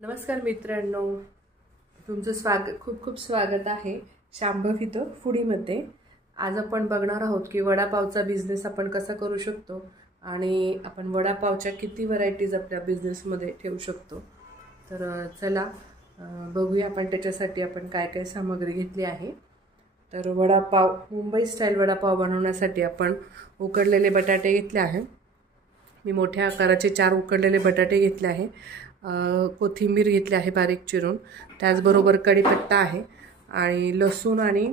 नमस्कार मित्रांनो, तुमचं खूप खूप स्वागत आहे शांभवी द फूडीमध्ये। आज आपण बघणार आहोत की वडापावचा बिझनेस आपण कसा करू शकतो आणि आपण वडापावच्या किती व्हरायटीज आपल्या बिझनेसमध्ये ठेवू शकतो। तर चला बघूया आपण त्याच्यासाठी आपण काय काय सामग्री घेतली आहे। तर वडापाव मुंबई स्टाईल वडापाव बनवण्यासाठी आपण उकडलेले बटाटे घेतले आहे। मी मोठ्या आकाराचे 4 उकडलेले बटाटे घेतले आहे। कोथिंबीर घेतली आहे बारीक चिरून, त्याचबरोबर कढीपत्ता आहे आणि लसूण आणि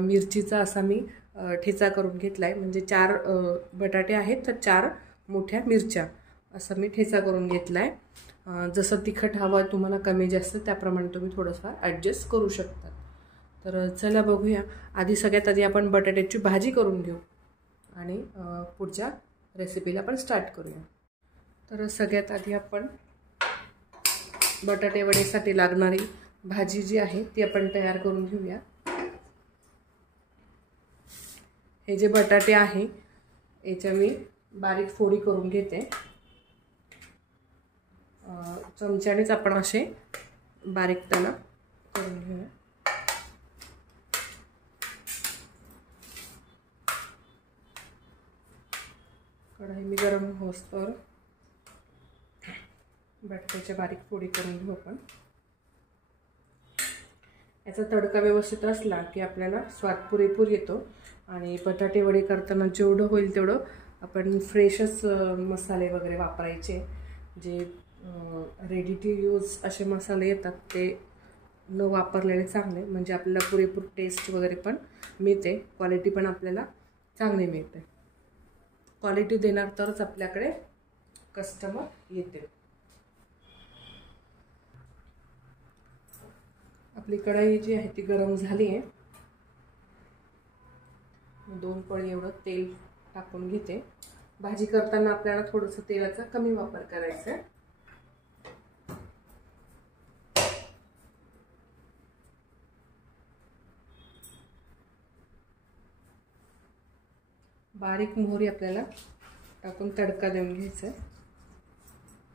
मिरचीचा असा मी ठेचा करून घेतला आहे। म्हणजे 4 बटाटे आहेत तर 4 मोठ्या मिरच्या असा मी ठेचा करून घेतला आहे। जसं तिखट हवं तुम्हाला कमी जास्त त्याप्रमाणे तुम्ही थोडंसं ॲडजस्ट करू शकता। तर चला बघूया। सगळ्यात आधी आपण बटाट्याची भाजी करून घेऊ आणि पुढच्या रेसिपीला आपण स्टार्ट करूया। तर सगळ्यात आधी आपण बटाटे वडेसाठी लागणारी भाजी जी आहे ती आपण तयार करून घेऊया। हे जे बटाटे आहे याच्या मी बारीक फोडी करून घेते। चमच्यानेच आपण असे बारीक त्याला करून घेऊया। कढई मी गरम होईस्तोवर बटाट्याच्या बारीक फोडी करून घेऊ आपण। याचा तडका व्यवस्थित असला की आपल्याला स्वाद पुरेपूर येतो आणि बटाटे वडे करताना जेवढं होईल तेवढं आपण फ्रेशच मसाले वगैरे वापरायचे। जे रेडी टू यूज असे मसाले येतात ते न वापरलेले चांगले, म्हणजे आपल्याला पुरेपूर टेस्ट वगैरे पण मिळते, क्वालिटी पण आपल्याला चांगली मिळते। क्वालिटी देणार तरच आपल्याकडे कस्टमर येते। आपली कढई जी आहे ती गरम झाली आहे। 2 पळी एवढं तेल टाकून घेते। भाजी करताना आपल्याला थोडंसं तेलाचा कमी वापर करायचा आहे। बारीक मोहरी आपल्याला टाकून तडका देऊन घ्यायचा आहे।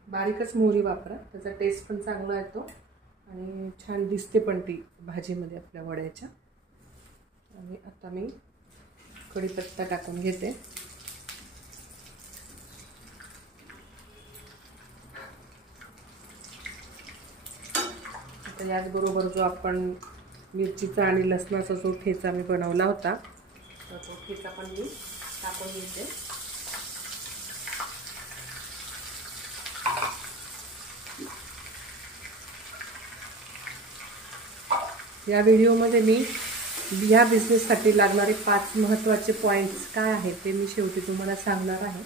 बारीकच मोहरी वापरा, त्याचा टेस्ट पण चांगला येतो आणि छान दिसते पण ती भाजीमध्ये आपल्या वड्याच्या। आणि आता मी कढीपत्ता टाकून घेते। आता याचबरोबर जो आपण मिरचीचा आणि लसणाचा जो ठेचा मी बनवला होता तर तो ठेचा पण मी टाकून घेते। या व्हिडिओमध्ये मी या बिझनेससाठी लागणारे 5 महत्त्वाचे पॉईंट्स काय आहेत ते मी शेवटी तुम्हाला सांगणार आहे,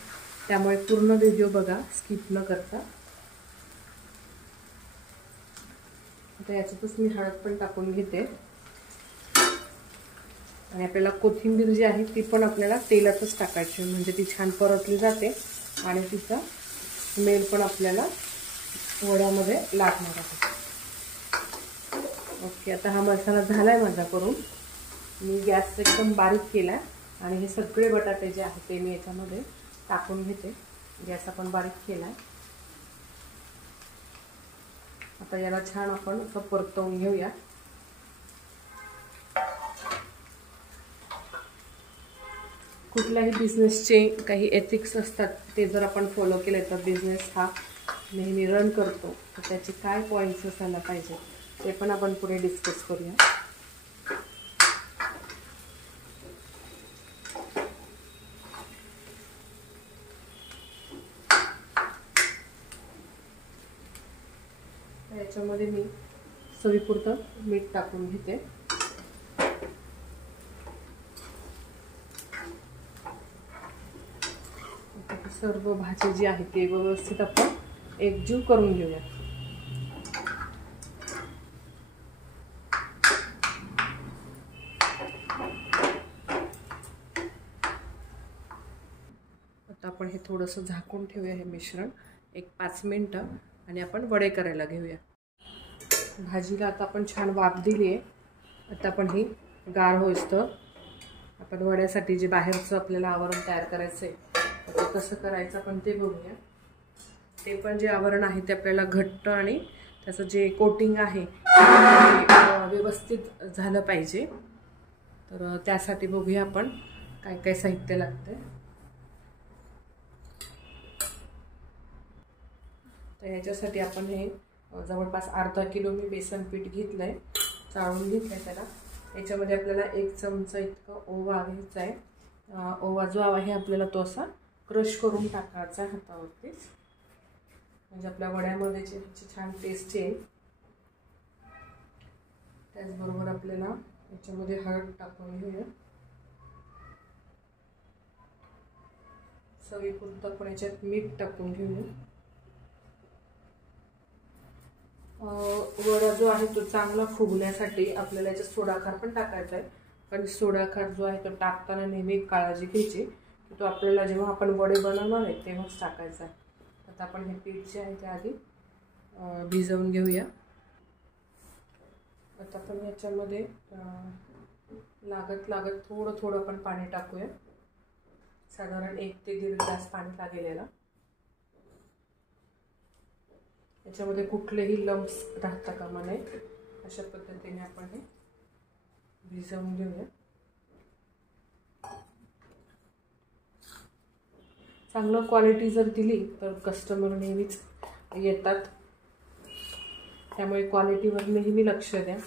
त्यामुळे पूर्ण व्हिडिओ बघा, स्किप न करता। आता याच्यातच मी हळद पण टाकून घेते आणि आपल्याला कोथिंबीर जी आहे ती पण आपल्याला तेलातच टाकायची, म्हणजे ती छान परतली जाते आणि तिचा स्मेल पण आपल्याला वड्यामध्ये लागणार आहे। ओके, आता हा मसाला झाला आहे माझा करून। मी गॅस एकदम बारीक केला आणि हे सगळे बटाटे जे आहेत ते मी याच्यामध्ये टाकून घेते। गॅस आपण बारीक केला आहे। आता याला छान आपण असं परतवून घेऊया। कुठल्याही बिझनेसचे काही एथिक्स असतात, ते जर आपण फॉलो केले तर बिझनेस हा नेहमी रन करतो। तर त्याचे काय पॉईंट्स असायला पाहिजे ते पण आपण पुढे डिस्कस करूया। याच्यामध्ये मी चवीपुरतं मीठ टाकून घेते। सर्व भाजी जी आहे ती व्यवस्थित आपण एकजीव करून घेऊया। आता आपण हे थोडंसं झाकून ठेवूया हे मिश्रण 5 मिनिटं आणि आपण वडे करायला घेऊया। भाजीला आता आपण छान वाफ दिली आहे। आता आपण ही गार होईस्तोवर आपण वड्यासाठी जे बाहेरचं आपल्याला आवरण तयार करायचं आहे ते कसं करायचं आपण ते बघूया। ते पण जे आवरण आहे ते आपल्याला घट्ट आणि त्याचं जे कोटिंग आहे ते व्यवस्थित झालं पाहिजे. तर त्यासाठी बघूया आपण काय काय साहित्य लागते. तर ह्याच्यासाठी आपण हे जवळपास अर्धा किलो मी बेसन पीठ घेतलं आहे, चाळून घेतलं आहे त्याला. याच्यामध्ये आपल्याला 1 चमचा इतका ओवा घ्यायचा आहे. ओवा जो आहे आपल्याला तो असा क्रश करून टाकायचा हातावरतीच, म्हणजे आपल्या वड्यामध्ये जी छान टेस्ट येईल. त्याचबरोबर आपल्याला याच्यामध्ये हळद टाकून घेऊया. चवीपुरतं आपण याच्यात मीठ टाकून घेऊया. वडा जो आहे तो चांगला फुगण्यासाठी आपल्याला याच्यात सोडाखार पण टाकायचा आहे. पण सोडाखार जो आहे तो टाकताना नेहमी काळजी घ्यायची की तो आपल्याला जेव्हा आपण वडे बनवणार आहे तेव्हाच टाकायचा आहे. आता आपण हे पीठ जे आहे ते आधी भिजवून घेऊया. आता आपण याच्यामध्ये लागत थोडं थोडं आपण पाणी टाकूया. साधारण 1 ते 1.5 ग्लास पाणी लागेल याला. याच्यामध्ये कुठलेही लम्प्स राहता कामा नये अशा पद्धतीने आपण हे भिजवून घेऊया. चांगलं क्वालिटी जर दिली तर कस्टमर नेहमीच येतात, त्यामुळे क्वालिटीवर नेहमी लक्ष द्या.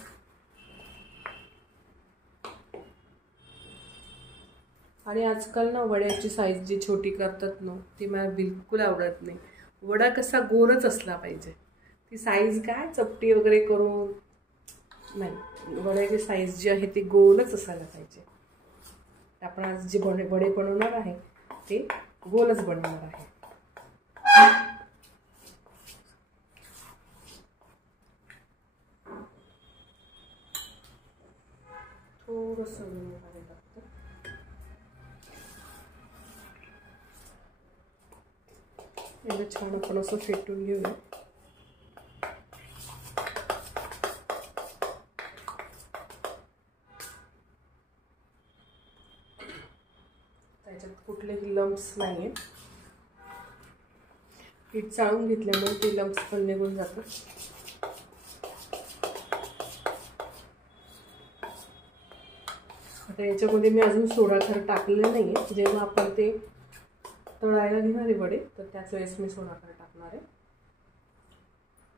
आणि आजकाल ना वड्याची साईज जी छोटी करतात ना ती मला बिलकुल आवडत नाही. वडा कसा गोलच असला पाहिजे, ती साईज काय चपटी वगैरे करून नाही. वड्याची साईज जी आहे ती गोलच असायला पाहिजे. आपण आज जे वडे बनवणार आहे ते गोलच बनवणार आहे. थोडंसं पाणी टाकतं. याला छान आपण असं फेटून घेऊया. त्याच्यात कुठलेही लम्प्स नाही आहेत. पीठ चाळून घेतल्यामुळे ते लम्प्स पण निघून जातात. आता याच्यामध्ये मी अजून सोडाखार टाकलेलं नाही आहे. जेव्हा आपण ते तळायला घेणार आहे वडे तर त्याच वेळेस मी सोडाखार टाकणार आहे,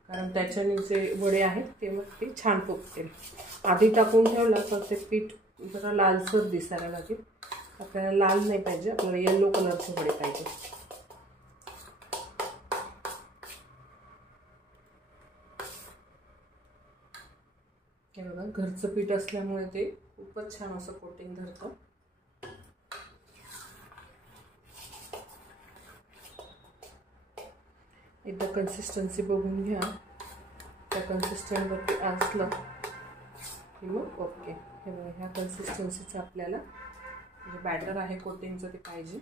कारण त्याच्याने जे वडे आहेत ते मग ते छान फुगतील. आधी टाकून ठेवला तर ते पीठ जरा लालसर दिसायला लागेल. आपल्याला लाल नाही पाहिजे, आपल्याला येलो कलरचे वडे पाहिजे. हे बघा, घरचं पीठ असल्यामुळे ते खूपच छान असं कोटिंग धरतं. एकदा कन्सिस्टन्सी बघून घ्या. त्या कन्सिस्टन्सीवरती असलं की मग ओके. हे बघा, ह्या कन्सिस्टन्सीचं आपल्याला जे बॅटर आहे कोटिंगचं ते पाहिजे.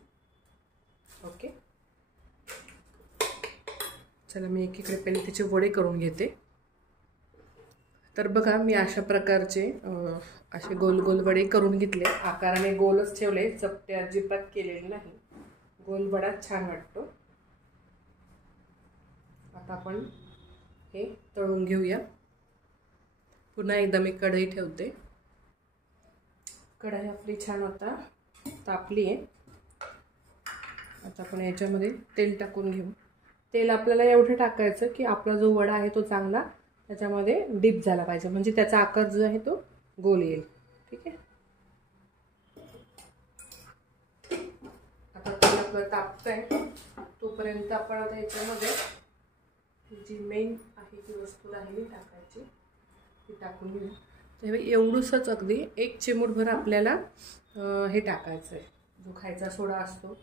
ओके, चला मी एकीकडे पहिले त्याचे वडे करून घेते. तर बघा, मी अशा प्रकारचे असे गोल गोल वडे करून घेतले. आकाराने गोलच ठेवले, चपटे अजिबात केलेले नाही. गोल वडा छान वाटतो. आता आपण हे तळून घेऊया. पुन्हा एकदा मी कढई ठेवते. कढई आपली छान आता तापली आहे. आता आपण याच्यामध्ये तेल टाकून घेऊ. तेल आपल्याला एवढं टाकायचं की आपला जो वडा आहे तो चांगला त्याच्यामध्ये डीप झाला पाहिजे, म्हणजे त्याचा आकार जो आहे तो गोल येईल. ठीक आहे. आता तेल आपलं तापतंय तोपर्यंत आपण आता याच्यामध्ये जी मेन आहे ती वस्तू राहिली टाकायची ती टाकून घेऊ. तर एवढंसंच अगदी 1 चिमूटभर आपल्याला हे टाकायचं आहे, जो खायचा सोडा असतो.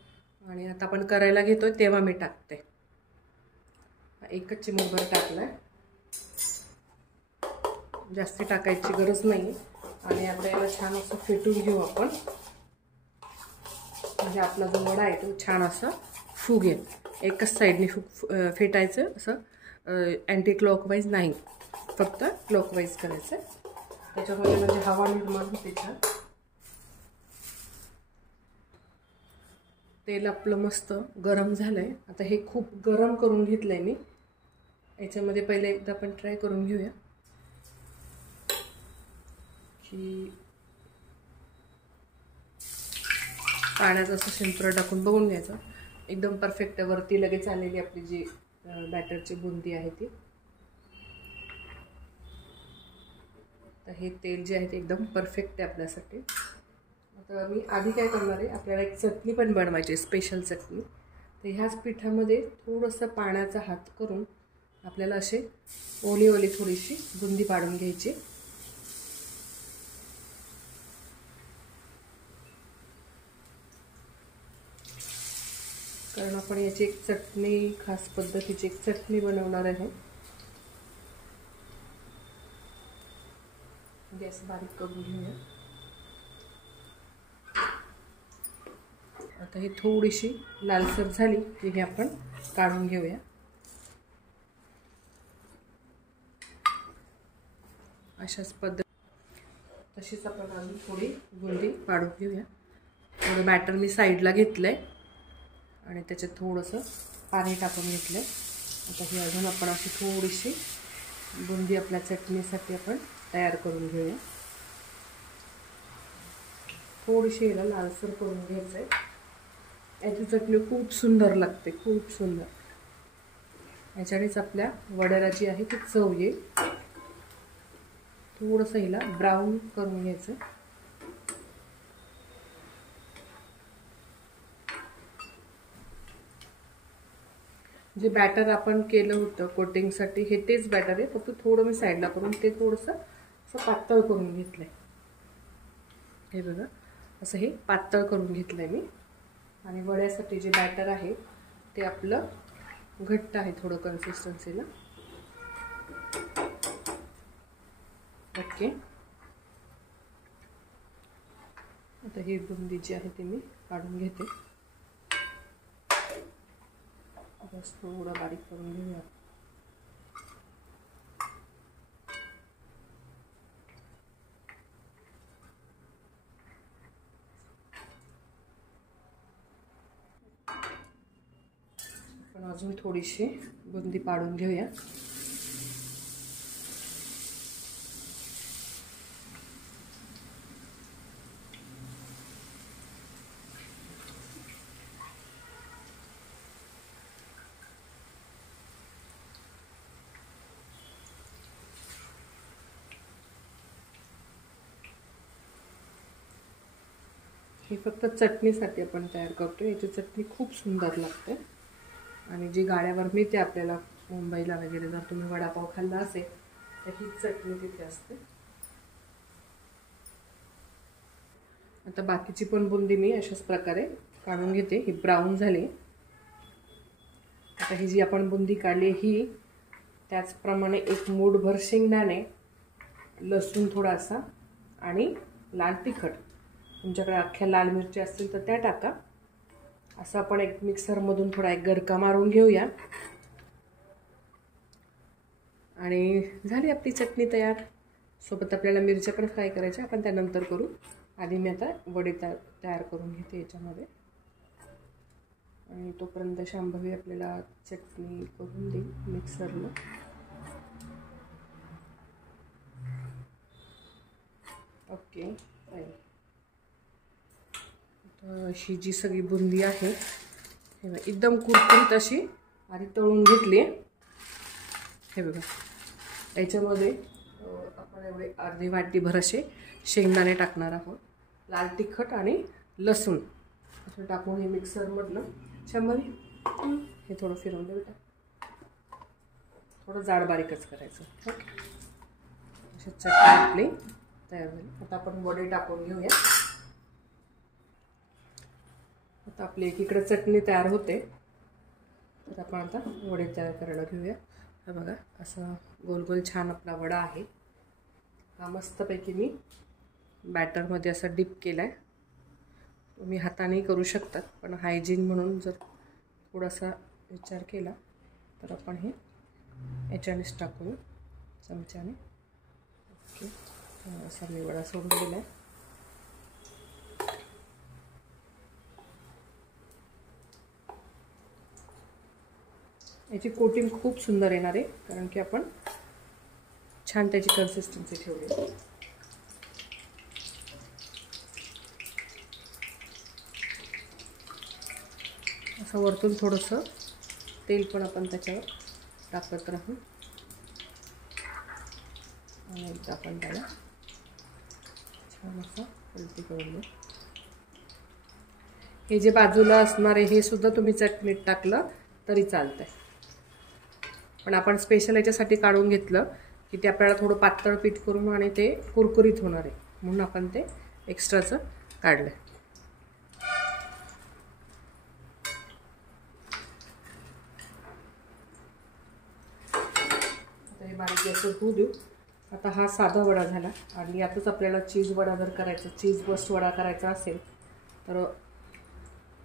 आणि आता आपण करायला घेतोय तेव्हा मी टाकते. 1च चिमूटभर टाकला आहे, जास्ती टाकायची गरज नाही. आणि आता याला छान असं फेटून घेऊ आपण, म्हणजे आपला जो वडा आहे तो छान असा फुगेल. एकच साईडने फेटायचं, असं अँटी क्लॉकवाईज नाही, फक्त क्लॉकवाईज करायचं. त्याच्यामध्ये म्हणजे हवा निर्माण होते छान. तेल आपलं मस्त गरम झालं आहे. आता हे खूप गरम करून घेतलं आहे मी. याच्यामध्ये पहिले एकदा आपण ट्राय करून घेऊया की पाण्याचं असं शिंपडं टाकून बघून घ्यायचं, एकदम परफेक्ट वरती लगेच आलेली आपली जी बॅटरची बुंदी आहे ती. तर हे तेल जे आहे ते एकदम परफेक्ट आहे आपल्यासाठी. आता मी आधी काय करणार आहे, आपल्याला एक चटणी पण बनवायची, स्पेशल चटणी. तर ह्याच पिठामध्ये थोडंसं पाण्याचा हात करून आपल्याला असे ओली ओली थोडीशी बुंदी पाडून घ्यायची. कारण आपण याची एक चटणी, खास पद्धतीची एक चटणी बनवणार आहे. गॅस बारीक करून घेऊया. आता ही थोडीशी लालसर झाली की हे आपण काढून घेऊया. अशाच तशीच आपण अजून थोडी बुंदी पाडून घेऊया. थोडं बॅटर मी साईडला घेतलंय आणि त्याच्यात थोडंसं पाणी टाकून घेतलंय. आता ही अजून आपण अशी थोडीशी बुंदी आपल्या चटणीसाठी आपण तयार करून घेऊया. थोडीशी याला लालसर करून घ्यायचं आहे. याची चटणी खूप सुंदर लागते, खूप सुंदर. याच्यानेच आपल्या वड्याला जी आहे ती चव येईल. थोडंसं हिला ब्राऊन करून घ्यायचं. जे बॅटर आपण केलं होतं कोटिंगसाठी हे तेच बॅटर आहे, फक्त थोडं मी साईडला करून ते थोडंसं असं पातळ करून घेतलंय. हे बघा, असं हे पातळ करून घेतलंय मी. आणि वड्यासाठी जे बॅटर आहे ते आपलं घट्ट आहे थोडं कन्सिस्टन्सीला. ओके, आता ही बुंदी जी आहे ती मी काढून घेते. बस थोडं बारीक करून घेऊया. आपण अजून थोडीशी बुंदी पाडून घेऊया. हे फक्त चटणीसाठी आपण तयार करतो. याची चटणी खूप सुंदर लागते. आणि जी गाड्यावर मिळते आपल्याला मुंबईला वगैरे, जर तुम्ही वडापाव खाल्ला असेल तर ही चटणी तिथे असते. आता बाकीची पण बुंदी मी अशाच प्रकारे काढून घेते. ही ब्राऊन झाली. आता ही जी आपण बुंदी काढली ही त्याचप्रमाणे एक मूठभर शेंगदाणे, लसूण थोडासा आणि लाल तिखट, तुमच्याकडे अख्ख्या लाल मिरची असतील तर त्या टाका. असं आपण एक मिक्सरमधून थोडा एक गरका मारून घेऊया. आणि झाली आपली चटणी तयार. सोबत आपल्याला मिरच्या पण फ्राय करायच्या, आपण त्यानंतर करू. आधी मी आता वडे तयार करून घेते याच्यामध्ये. आणि तोपर्यंत शांभवी आपल्याला चटणी करून देईल मिक्सरला. ओके, अशी जी सगळी बुंदी आहे हे बघा, एकदम कुरकुरीत अशी आधी तळून घेतली. हे बघा, याच्यामध्ये आपण एवढे अर्धी वाटीभर असे शेंगदाणे टाकणार आहोत. लाल तिखट आणि लसूण असं टाकून हे मिक्सरमधलं शंभरी हे थोडं फिरवून दे बेटा. थोडं जाड बारीकच करायचं. ओके, अशी चटणी आपली तयार झाली. आता आपण वडे टाकून घेऊया. आता आपली एकीकडे चटणी तयार होते, तर आपण आता वडे तयार करायला घेऊया. हा बघा, असा गोल गोल छान आपला वडा आहे. हा मस्तपैकी मी बॅटरमध्ये असा डिप केला आहे. तुम्ही हाताने करू शकतात, पण हायजीन म्हणून जर थोडासा विचार केला तर आपण हे याच्यानेच टाकूया चमच्याने. ओके, असा मी वडा सोडून दिला आहे. याची कोटिंग खूप सुंदर येणार आहे, कारण की आपण छान त्याची कन्सिस्टन्सी ठेवली. असं वरतून थोडंसं तेल पण आपण त्याच्यावर टाकत राहू आणि एकदा आपण त्याला छान असं पलटी करून देऊ. हे जे बाजूला असणार आहे हे सुद्धा तुम्ही चटणीत टाकलं तरी चालतंय, पण आपण स्पेशल याच्यासाठी काढून घेतलं की ते आपल्याला थोडं पातळ पीठ करून आणि ते कुरकुरीत होणार आहे, म्हणून आपण ते एक्स्ट्राचं काढलं. आता हे बारीक गॅसवर होऊ देऊ. आता हा साधा वडा झाला आणि यातच आपल्याला चीज वडा जर करायचा, चीज बस्ट वडा करायचा असेल तर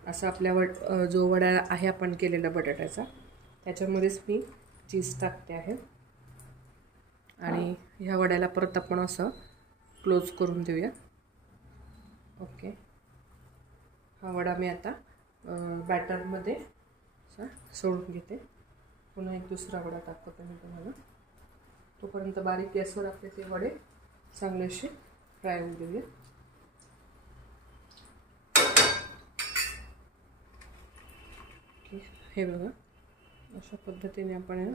असं आपल्या जो वडा आहे आपण केलेला बटाट्याचा त्याच्यामध्येच मी चीज टाकते आहे आणि ह्या वड्याला परत आपण असं क्लोज करून देऊया. ओके, हा वडा मी आता बॅटरमध्ये असा सोडून घेते. पुन्हा एक दुसरा वडा टाकते मी तुम्हाला. तोपर्यंत बारीक गॅसवर आपले ते वडे चांगलेसे फ्राय होऊ देऊया. हे बघा, अशा पद्धतीने आपण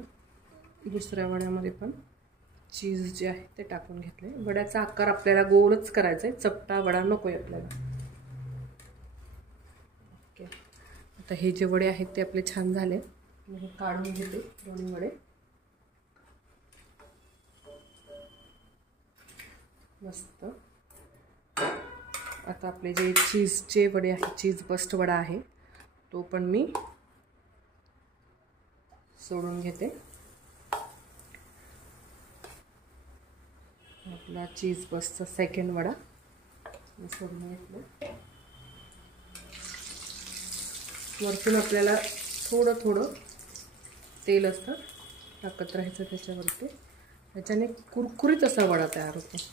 दुसऱ्या वड्यामध्ये पण चीज जे आहे ते टाकून घेतले. वड्याचा आकार आपल्याला गोलच करायचा आहे, चपटा वडा नको आहे आपल्याला. ओके, आता हे जे वडे आहेत ते आपले छान झाले. मी हे काढून घेते दोन्ही वडे. मस्त. आता आपले जे चीजचे वडे आहेत, चीज बस्ट वडा आहे तो पण मी सोडून घेते. आपला चीज बस्टचा सेकंड वडा मी सोडून घेतला. वरतून आपल्याला थोडं थोडं तेल असतं टाकत राहायचं त्याच्यावरती, त्याच्याने कुरकुरीत असा वडा तयार होतो.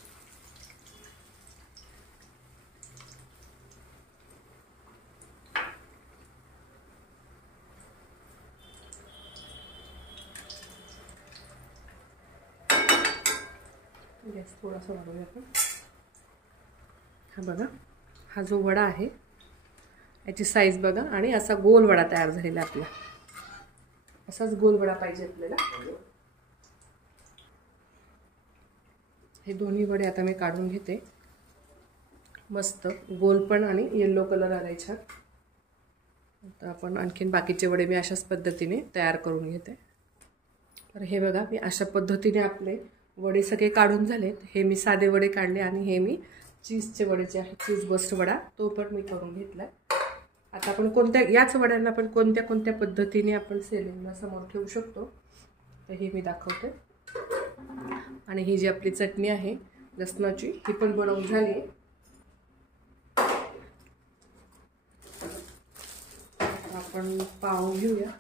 गॅस थोडासा वाढवूया आपण. हा बघा, हा जो वडा आहे याची साईज बघा आणि असा गोल वडा तयार झालेला आपला. असाच गोल वडा पाहिजे आपल्याला. हे दोन्ही वडे आता मी काढून घेते. मस्त गोल पण आणि येलो कलर आलाय छान. आता आपण आणखीन बाकीचे वडे मी अशाच पद्धतीने तयार करून घेते. तर हे बघा, मी अशा पद्धतीने आपले वडे सगळे काढून झालेत. हे मी साधे वडे काढले आणि हे मी चीजचे वडे जे आहेत, चीज बस्ट वडा तो पण मी करून घेतला. आता आपण याच वड्यांना आपण कोणत्या कोणत्या पद्धतीने आपण सेलिंगला समोर ठेवू शकतो तर हे मी दाखवते. आणि ही जी आपली चटणी आहे लसणाची ही पण बनवून झाली. आपण पाव घेऊया.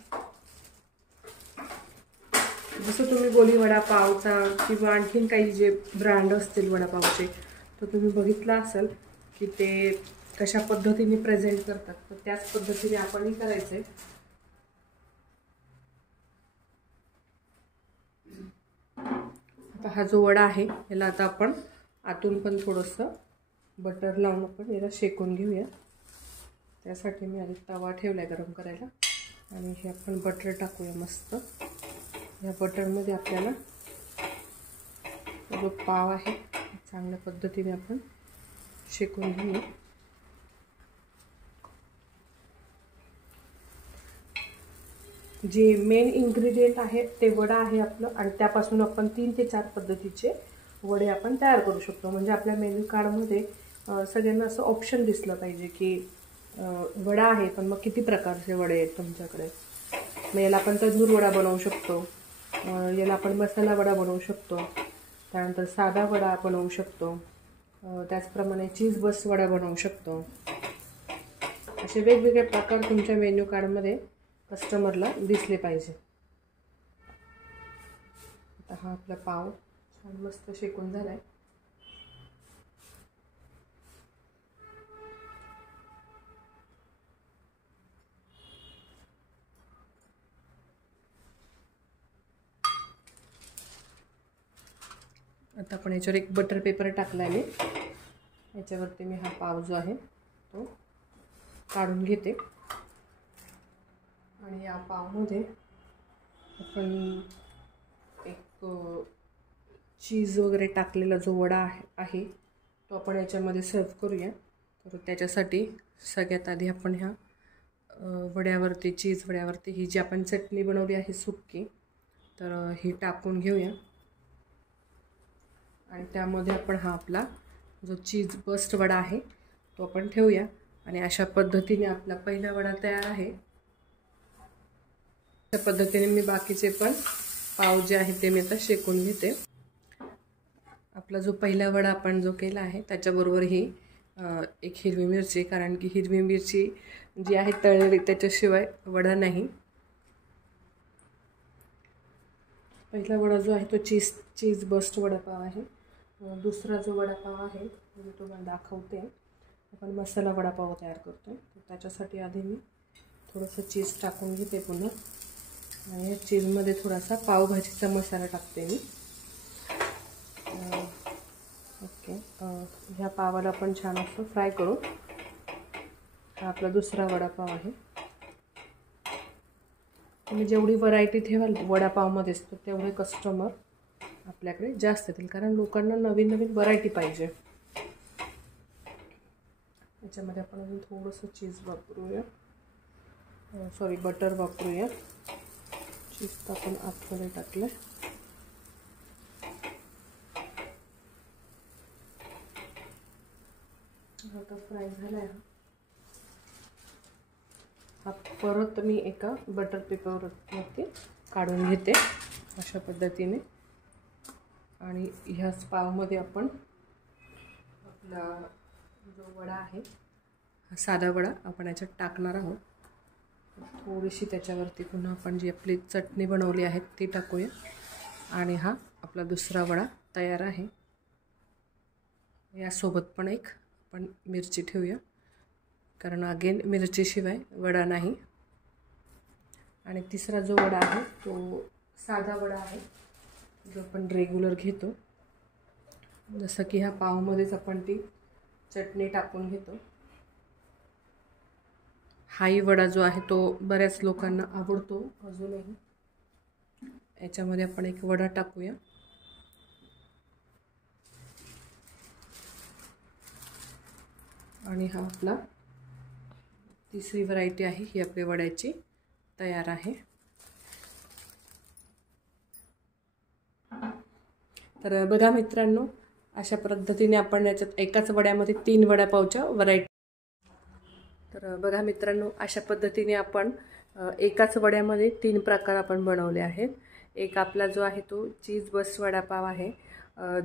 जसं तुम्ही गोली वडापावचा किंवा आणखीन काही जे ब्रँड असतील वडापावचे तर तुम्ही बघितलं असेल की ते कशा पद्धतीने प्रेझेंट करतात, तर त्याच पद्धतीने आपणही करायचं आहे. आता हा जो वडा आहे याला आता आपण आतून पण थोडंसं बटर लावून आपण याला शेकून घेऊया. त्यासाठी मी आधी तवा ठेवला आहे गरम करायला आणि हे आपण बटर टाकूया मस्त. या बटरमध्ये आपल्याला जो पाव आहे चांगल्या पद्धतीने आपण शेकून घेऊ. जे मेन इन्ग्रेडियंट आहे ते वडा आहे आपलं आणि त्यापासून आपण 3 ते 4 पद्धतीचे वडे आपण तयार करू शकतो. म्हणजे आपल्या मेन्यू कार्डमध्ये सगळ्यांना असं ऑप्शन दिसलं पाहिजे की वडा आहे पण मग किती प्रकारचे वडे आहेत तुमच्याकडे. मग याला आपण तंदूर वडा बनवू शकतो, याला आपण मसाला वडा बनवू शकतो, त्यानंतर साधा वडा बनवू शकतो, त्याचप्रमाणे चीज बस्ट वडा बनवू शकतो. असे वेगवेगळे प्रकार तुमच्या मेन्यू कार्डमध्ये कस्टमरला दिसले पाहिजे. आता हा आपला पाव छान मस्त शेकून झालाय. आता आपण याच्यावर एक बटर पेपर टाकला आहे. याच्यावरती मी हा पाव जो आहे तो काढून घेते आणि या पावमध्ये आपण एक चीज वगैरे टाकलेला जो वडा आहे तो आपण याच्यामध्ये सर्व करूया. तर त्याच्यासाठी सगळ्यात आधी आपण ह्या वड्यावरती चीज वड्यावरती ही जी आपण चटणी बनवली आहे सुक्की, तर ही टाकून घेऊया आणि त्यामध्ये आपण हा आपला जो चीज बस्ट वडा आहे तो आपण ठेवूया. आणि अशा पद्धतीने आपला पहिला वडा तयार आहे. त्या पद्धतीने मी बाकीचे पण पाव जे आहेत ते मी आता शेकून घेते. आपला जो पहिला वडा आपण जो केला आहे त्याच्याबरोबर ही एक हिरवी मिरची, कारण की हिरवी मिरची जी आहे तळलेली त्याच्याशिवाय वडा नाही. पहिला वडा जो आहे तो चीज बस्ट वडापाव आहे. दुसरा जो वडापाव आहे तो मी तुम्हाला दाखवते. आपण मसाला वडापाव तयार करतो. तर त्याच्यासाठी आधी मी थोडंसं चीज टाकून घेते पुन्हा आणि या चीजमध्ये थोडासा पावभाजीचा मसाला टाकते मी. ओके, ह्या पावाला आपण छान असं फ्राय करू. हा आपला दुसरा वडापाव आहे. तुम्ही जेवढी व्हरायटी ठेवाल वडापावमध्येच तर तेवढे कस्टमर आपल्याकडे जास्त येतील, कारण लोकांना नवीन नवीन व्हरायटी पाहिजे. याच्यामध्ये आपण अजून थोडंसं चीज वापरूया, सॉरी बटर वापरूया. चीज तर आपण आतमध्ये टाकलं. आता फ्राय झाला आहे हा. परत मी एका बटर पेपरवरती काढून घेते अशा पद्धतीने आणि ह्याच पावमध्ये आपण आपला जो वडा आहे हा साधा वडा आपण याच्यात टाकणार आहोत. थोडीशी त्याच्यावरती पुन्हा आपण जी आपली चटणी बनवली आहे ती टाकूया आणि हा आपला दुसरा वडा तयार आहे. यासोबत पण एक आपण मिरची ठेवूया, कारण अगेन मिरचीशिवाय वडा नाही. आणि तिसरा जो वडा आहे तो साधा वडा आहे जो आपण रेग्युलर घेतो. जसं की ह्या पावमध्येच आपण ती चटणी टाकून घेतो. हाही वडा जो आहे तो बऱ्याच लोकांना आवडतो अजूनही. याच्यामध्ये आपण एक वडा टाकूया आणि हा आपला तिसरी व्हरायटी आहे ही आपल्या वड्याची तयार आहे. तर बघा मित्रांनो, अशा पद्धतीने आपण याच्यात एकाच वड्यामध्ये 3 वडापावच्या व्हरायटी. तर बघा मित्रांनो, अशा पद्धतीने आपण एकाच वड्यामध्ये 3 प्रकार आपण बनवले आहेत. एक आपला जो आहे तो चीज बस्ट वडापाव आहे,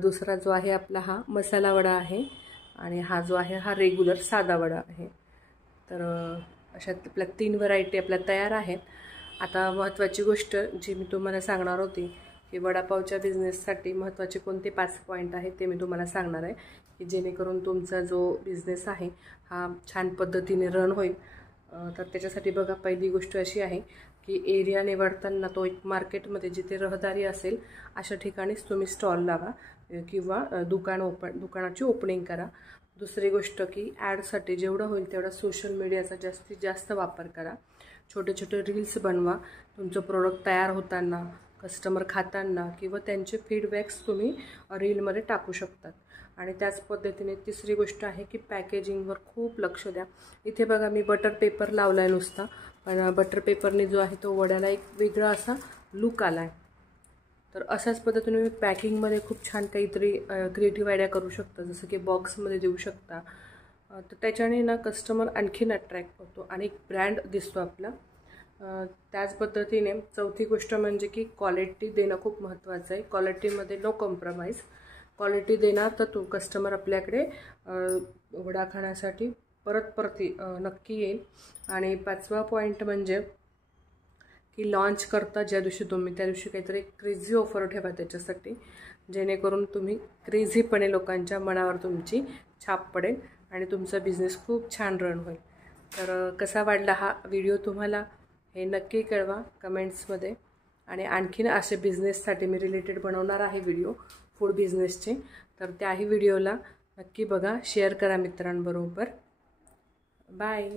दुसरा जो आहे आपला हा मसाला वडा आहे आणि हा जो आहे हा रेग्युलर साधा वडा आहे. तर अशात आपल्या 3 व्हरायटी आपल्या तयार आहेत. आता महत्त्वाची गोष्ट जी मी तुम्हाला सांगणार होती की वडापावच्या बिझनेससाठी महत्त्वाचे कोणते 5 पॉईंट आहेत ते मी तुम्हाला सांगणार आहे, की जेणेकरून तुमचा जो बिझनेस आहे हा छान पद्धतीने रन होईल. तर त्याच्यासाठी बघा, पहिली गोष्ट अशी आहे की एरिया निवडताना तो एक मार्केटमध्ये जिथे रहदारी असेल अशा ठिकाणीच तुम्ही स्टॉल लावा किंवा दुकानाची ओपनिंग करा. दुसरी गोष्ट की ॲडसाठी जेवढं होईल तेवढा सोशल मीडियाचा जास्तीत जास्त वापर करा. छोटे छोटे रील्स बनवा तुमचं प्रोडक्ट तयार होताना, कस्टमर खाताना किंवा त्यांचे फीडबॅक्स तुम्ही रीलमध्ये टाकू शकतात. आणि त्याच पद्धतीने तिसरी गोष्ट आहे की पॅकेजिंगवर खूप लक्ष द्या. इथे बघा मी बटर पेपर लावला आहे नुसता, पण बटर पेपरने जो आहे तो वड्याला एक वेगळा असा लुक आला आहे. तर अशाच पद्धतीने मी पॅकिंगमध्ये खूप छान काहीतरी क्रिएटिव्ह आयडिया करू शकता, जसं की बॉक्समध्ये देऊ शकता. तर त्याच्याने ना कस्टमर आणखीन अट्रॅक्ट होतो आणि एक ब्रँड दिसतो आपला. त्याच पद्धतीने चौथी गोष्ट म्हणजे की क्वालिटी देणं खूप महत्त्वाचं आहे. क्वालिटीमध्ये नो कॉम्प्रोमाइज. क्वालिटी देणार तर तो कस्टमर आपल्याकडे वडा खाण्यासाठी परत नक्की येईल. आणि 5वा पॉईंट म्हणजे की लॉन्च करता ज्या दिवशी तुम्ही त्या दिवशी काहीतरी क्रेझी ऑफर ठेवा त्याच्यासाठी, जेणेकरून तुम्ही क्रेझीपणे लोकांच्या मनावर तुमची छाप पडेल आणि तुमचा बिझनेस खूप छान रन होईल. तर कसा वाटला हा व्हिडिओ तुम्हाला हे नक्की कळवा कमेंट्समध्ये. आणि आणखीन असे बिझनेससाठी मी रिलेटेड बनवणार आहे व्हिडिओ. फूड बिझनेसचे, तर त्याही व्हिडिओला नक्की बघा, शेअर करा मित्रांबरोबर. बाय.